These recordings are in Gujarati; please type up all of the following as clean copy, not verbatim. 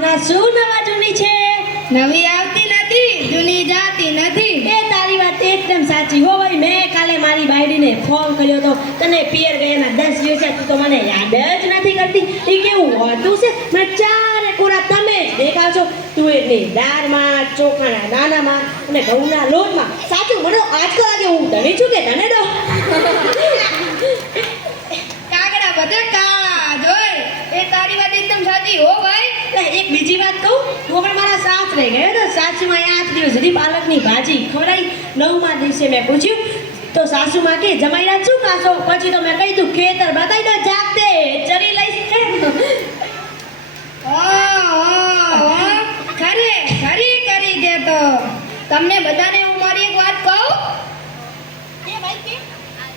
ગામના શું નવા જૂની છે? નવી આવતી નથી, જૂની જાતી નથી. એ તારી વાત એકદમ સાચી હો ભાઈ. મેં કાલે મારી બાયડીને ફોન કર્યો તો તને પિયર ગયાના 10 દિવસ તું તો મને યાદ જ નથી કરતી. એ કેવું હોતું છે? મેં ચારે કોરા તમે જ દેખાવ છો. તુવેરની દાળમાં, ચોખાના દાણામાં અને ઘઉંના લોટમાં. સાચું મને આજકાલ આજે હું ધણી છું કે ધને દો? કાગડા બધે કાળા જોય. એ તારી વાત એકદમ સાચી હો ભાઈ. એક બીજી વાત કહું, હું પણ મારા સાસરે ગયો તો સાસુમાં 8 દિવસ સુધી પાલકની ભાજી ખવડાવી. 9મા દિવસે મેં પૂછ્યું તો સાસુમાં કે જમાઈરા શું ખાશો? પછી તો મેં કહી તું ખેતર બતાવી દો, જાગતે ચરી લઈશ. ખરી કરી દે તો. તમને બધાને હું મારી એક વાત કહું.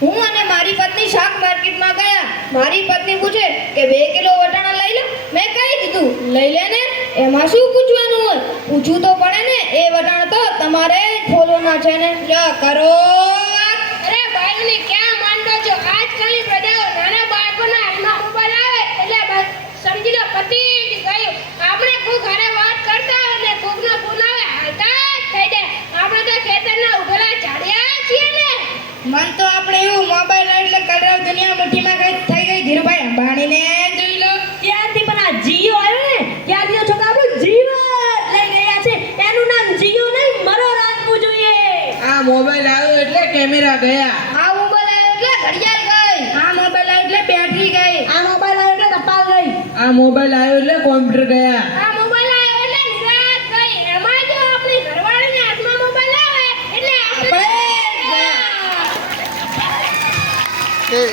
હું અને મારી પત્ની શાક માર્કેટમાં ગયા. મારી પત્ની પૂછે કે 2 કિલો વટાણા લઈ લો. મેં કહી દીધું લઈ લે ને, એમાં શું પૂછવાનું હોય? પૂછવું તો પડે ને. એ વટાણા તો તમારે ફોલોના છે ને. લ્યો કરો. અરે ભાઈઓને ક્યાં માંડો છો? આજકાલની પ્રજાઓ નાના બાળકોના હાથમાં મોબાઈલ આવે એટલે બસ સમજી લો પતી ગયું. આપણે કોક હારે વાત કરતા હોય ને કોકનો ફોન આવે હાલતા જ થઈ જાય. આપણે તો ખેતરના ઉભેલા ઝાડિયા છીએ ને. મન તો આપણે એવું મોબાઈલ એટલે કલરવ દુનિયા મુઠ્ઠીમાં કઈ થઈ ગઈ. ધીરુભાઈ અંબાણીને જોઈ લો. ત્યારથી પણ આ જીઓ આવ્યો ને ત્યારથી તો છોકરા આપણું જીવન લઈ ગયા છે. એનું નામ જીઓ નહીં મરો રાખવું જોઈએ. આ મોબાઈલ આવ્યો એટલે કેમેરા ગયા. આ મોબાઈલ આવ્યો એટલે ઘડિયાળ ગઈ. આ મોબાઈલ આવ્યો એટલે બેટરી ગઈ. આ મોબાઈલ આવ્યો એટલે ટપાલ ગઈ. આ મોબાઈલ આવ્યો એટલે કોમ્પ્યુટર ગયા. આ મોબાઈલ આવ્યો એટલે નિરાત ગઈ. એમાં જો આપણી ઘરવાળીના હાથમાં મોબાઈલ આવે એટલે આપણે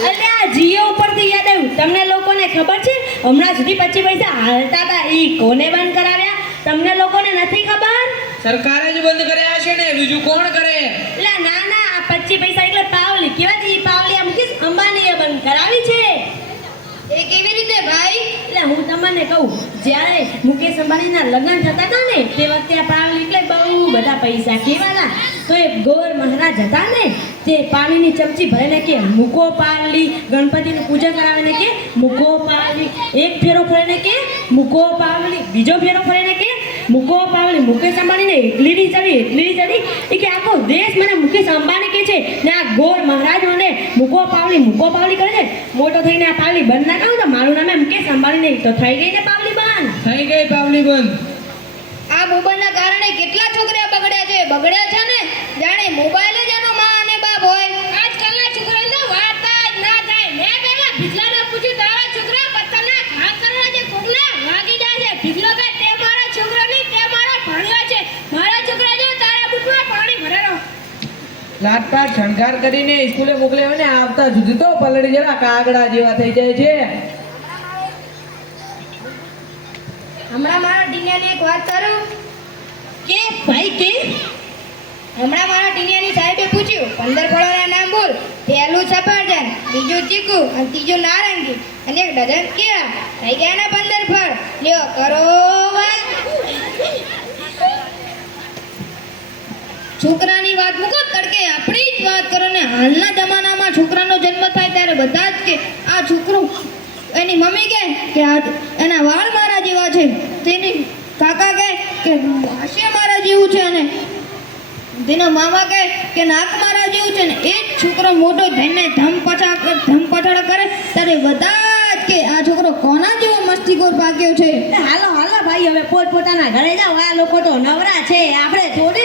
અરે આ જીઓ ઉપરથી યાદ આવ્યું, તમને લોકોને ખબર છે હમણાં સુધી 25 પૈસા હાલતા હતા ઈ કોને બંધ કરાવ્યા? તમને લોકોને નથી ખબર? સરકારે જ બંધ કર્યા છે ને, બીજું કોણ કરે? એટલે ના ના, આ 25 પૈસા એટલે પાવલી કહેવાય. ઈ પાવલી આ મુકેશ અંબાણીએ બંધ કરાવી છે. એ કેવી રીતે ભાઈ? એટલે હું તમને કહું, જ્યારે મુકેશ અંબાણીના લગ્ન થતા હતા ને તે વખતે આ પાવલી એટલે બહુ બધા પૈસા કહેવાના. તો એ ગોર મહારાજ હતા ને તે પાણીની ચમચી ભરીને કે મૂકો પાવલી, ગણપતિની પૂજા કરાવીને કે મૂકો પાવલી, એક ફેરો ફરીને કે મૂકો પાવલી, બીજો ફેરો ફરીને કે મૂકો પાવલી. મુકેશ અંબાણીને એટલી ચડી એ કે આખો દેશ મને મુકેશ અંબાણી કહે છે ને આ ગોર મહારાજ મને મૂકો પાવલી કરે છે. મોટો થઈને આ પાવલી બંધ ના કહું તો મારું નામ મુકેશ અંબાણી નહીં તો થઈ ગઈ ને પાવલી બંધ. થઈ ગઈ પાવલી બંધ. આ મોબાઈલના કારણે કેટલા છોકરા બગડ્યા છે ને. જાણે મોબાઈલ જ એનો માં અને બાપ હોય. આજકાલના છોકરાઓને તો વાત જ ના થાય. મેં પહેલા ભીખલાને પૂછ્યું તારા છોકરા પત્તાના ઘા કરવા જે કોકના વાગી જાય છે. ભીખલો કે તે મારા છોકરો નહીં, તે મારો ભણ્યો છે. મારા છોકરા જો તારા બુકમાં પાણી ભરેલો. લાટપાટ શણગાર કરીને સ્કૂલે મોકલ્યા હોય ને આવતા સુધી તો પલળી જરા કાગડા જેવા થઈ જાય છે. હમણાં મારા ટીનિયાની એક વાત કરું. કે ભાઈ કે હમણાં મારા ટીનિયાની સાહેબે પૂછ્યું 15 ફળોના નામ બોલ. પહેલું સફરજન, બીજું ચીકુ અને ત્રીજું નારંગી અને 1 ડઝન કેળા. થઈ ગયા ને 15 ફળ. લ્યો કરો વાત. છોકરાની વાત મૂકો, તડકે આપણી જ વાત કરો ને. હાલના જમાનામાં છોકરાનો જન્મ થાય ત્યારે બધા જ કે આ છોકરો, એની મમ્મી કહે કે આ એના વાળ મારા જેવા છે, તેની કાકા કહે કે હાસ્ય મારા જેવું છે અને તેના મામા કહે કે નાક મારા જેવું છે ને. એ જ છોકરો મોટો થઈને ધમ કરે ત્યારે બધા જ કે આ છોકરો કોના જેવો મસ્તીખોર પાક્યો છે. હાલો હાલો ભાઈ હવે પોતપોતાના ઘરે જાઓ. આ લોકો તો નવરા છે, આપણે થોડી